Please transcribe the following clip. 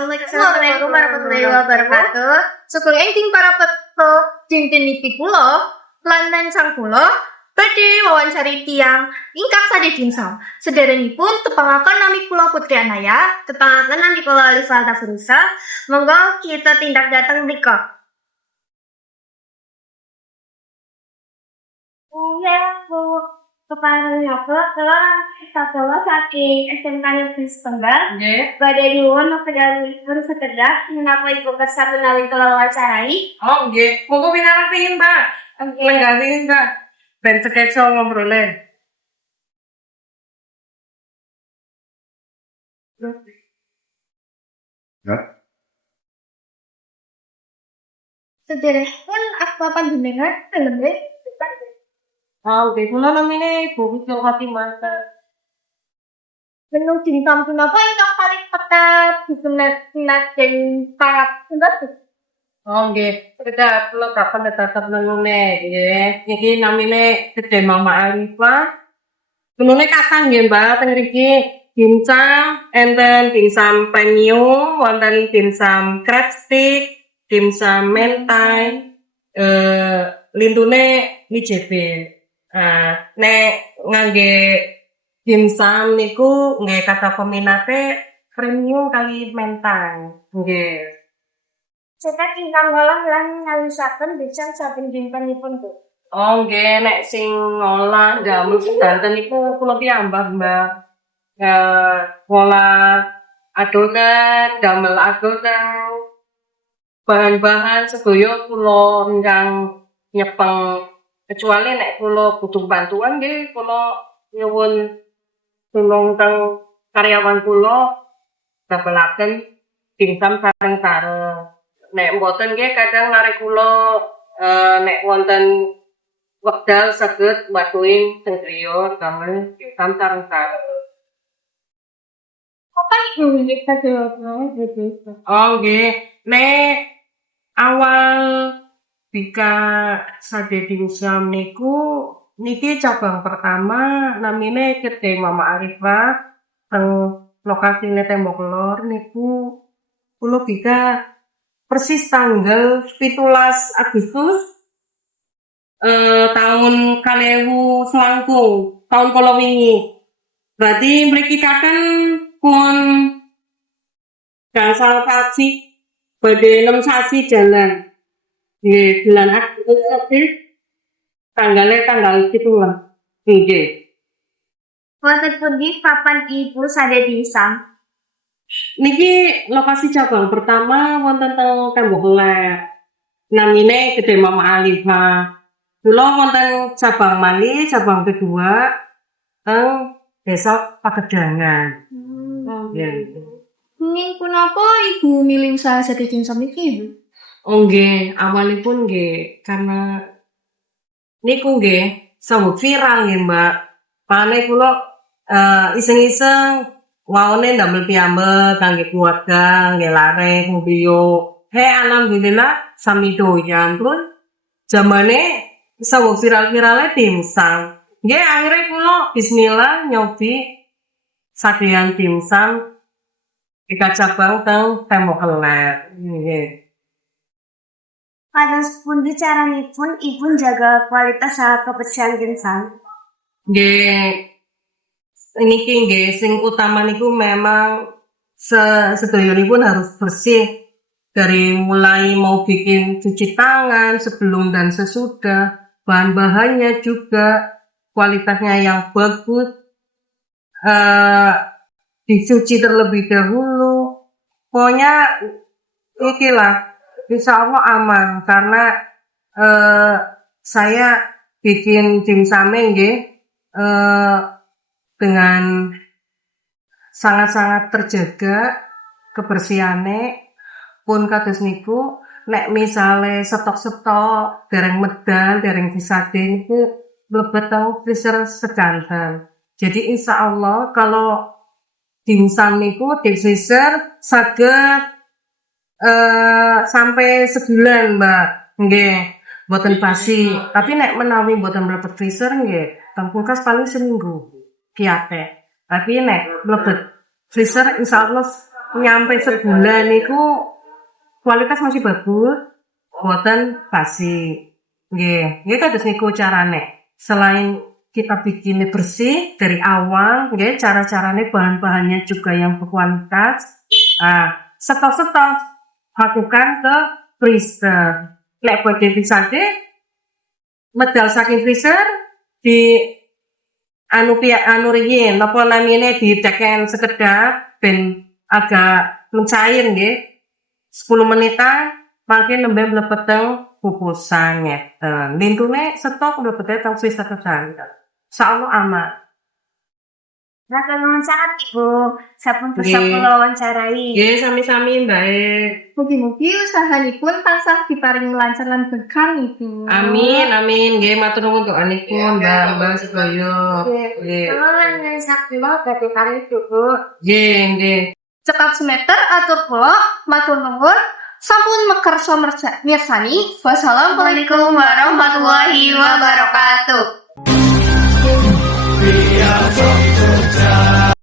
Assalamualaikum warahmatullahi wabarakatuh. Sugeng engking para petro dinten niki kula lan sang kula badhe wawancari tiyang ingkang sadé dimsum. Sederengipun tepangaken nami kula Putri Anaya, tepangaken nami kula Alifalda Furusa. Monggo kita tindak dateng mrika. Kepada aku, kita bawa saking SMK Negeri Setengah. Badai diwon harus sekedar mengapa ibu besar menawi kalau wawancarai. Oh, nggih. Monggo pinarepin, Mbak. Lenggahipun, Mbak. Ben sekeco ngobrole. Ya. Sederhana apa panjenengan dalemnya? Oh, nggih. Kula namine Ibu Kecil Fatimah. Menung dimsum punapa ingkang paling ketat disemet dan para pembantu. Oh, nggih. Kita kula kapan tetep nengune, nggih. Iki namine Kedai Mama Arifah. Menune kakang nggih, Mbak, teng mriki dimsum, enten dimsum premium, wonten dimsum crab stick, dimsum mentai, lintune lijebe. Nek ngangge dimsum niku nggih kata peminate premium kali mentai. Nggih. Cetak ingkang ngolah lan ngawisaken bisa saben dintenipun, Bu. Oh nggih, nek sing ngolah damel sedanten iku kula piyambak, Mbak. Ngolah adonan, damel adonan. Bahan-bahan sedaya kula ingkang nyepeng. Kecuali nek kula butuh bantuan nggih kula nyuwun tulung teng karyawan kula damelaken dimsum sareng-sareng. Nek mboten nggih kadang narik kula nek wonten wekdal saged mbatuhin teng griya damel dimsum sareng-sareng. Kapan ibu wiwit sadaya? Oh nggih, nek awal bika sade dimsum niku niki cabang pertama namine Kedai Mama Arifah teng lokasine Tembok Lor niku kula bika persis tanggal 17 Agustus tahun 2019 tahun kala wingi. Berarti mriki kaken pun gangsal sasi badhe 6 sasi jalan. Nggih, bulan Agustus tanggal 17. Nggih. Wonten pundi papan ibu sadé dimsum? Niki lokasi cabang pertama wonten teng Tembok Lor. Namine Kedai Mama Arifah. Kula wonten cabang malih, cabang kedua teng Desa Pagedangan. Nggih. Ning punapa ibu milih usaha sadé dimsum iki, Bu? Oh nggih, awalipun nggih karena niku nggih saweg viral nggih, Mbak. Pane kula iseng-iseng waone ndamel piyambak kangge keluarga, nggih larek mbiyo. Alhamdulillah sami doyan pun zamane saweg viral-virale dimsum. Nggih akhire kula bismillah nyobi sadean dimsum ika cabang teng Tembok Lor. Nggih. Kados pundi caranipun ibu jaga kualitas saha kebersihan dimsum? Nggih, niki nggih sing utama niku memang sedoyonipun harus bersih dari mulai mau bikin cuci tangan sebelum dan sesudah, bahan-bahannya juga kualitasnya yang bagus, dicuci terlebih dahulu. Pokoknya ikilah insya Allah aman karena saya bikin dimsum nggih dengan sangat-sangat terjaga kebersihane pun kados niku nek misale stok-stok dereng medal dereng disade niku mlebet teng freezer sedanten. Jadi insya Allah kalau dimsum niku di freezer saged sampai sebulan, Mbak. Nggih, mboten basi. Tapi nek menawi mboten mlebet freezer nggih, teng kulkas paling seminggu. Kiate. Tapi nek mlebet freezer insyaallah nyampe sebulan niku kualitas masih bagus, boten basi. Nggih, nggih kados niku carane. Selain kita bikinnya bersih dari awal, nggih, cara-caranya bahan-bahannya juga yang berkualitas. Stok-stok masukkan ke freezer. Lek badhe pisane medal saking freezer di anu riyin napa namine diteken sekedap ben agak mencair nggih. 10 menitan mangke nembe mlebet teng kukusan ngeten. Lintune stok mlebet teng freezer kesan. Insyaallah aman. Matur nuwun sangat Ibu, sampun Nggih. kersa kula wawancarai. Nggih, sami-sami Mbak. Mugi-mugi usahanipun tansah diparingi lancar lan berkah Ibu. Amin, amin. Nggih, matur nuwun doanipun Mbak sedaya. Nggih. Nuwun ngen sakula badhe kali Bu. Nggih, nggih. Cekap semester atur kula matur nuwun sampun mekersa mirsani. Wassalamualaikum warahmatullahi wabarakatuh.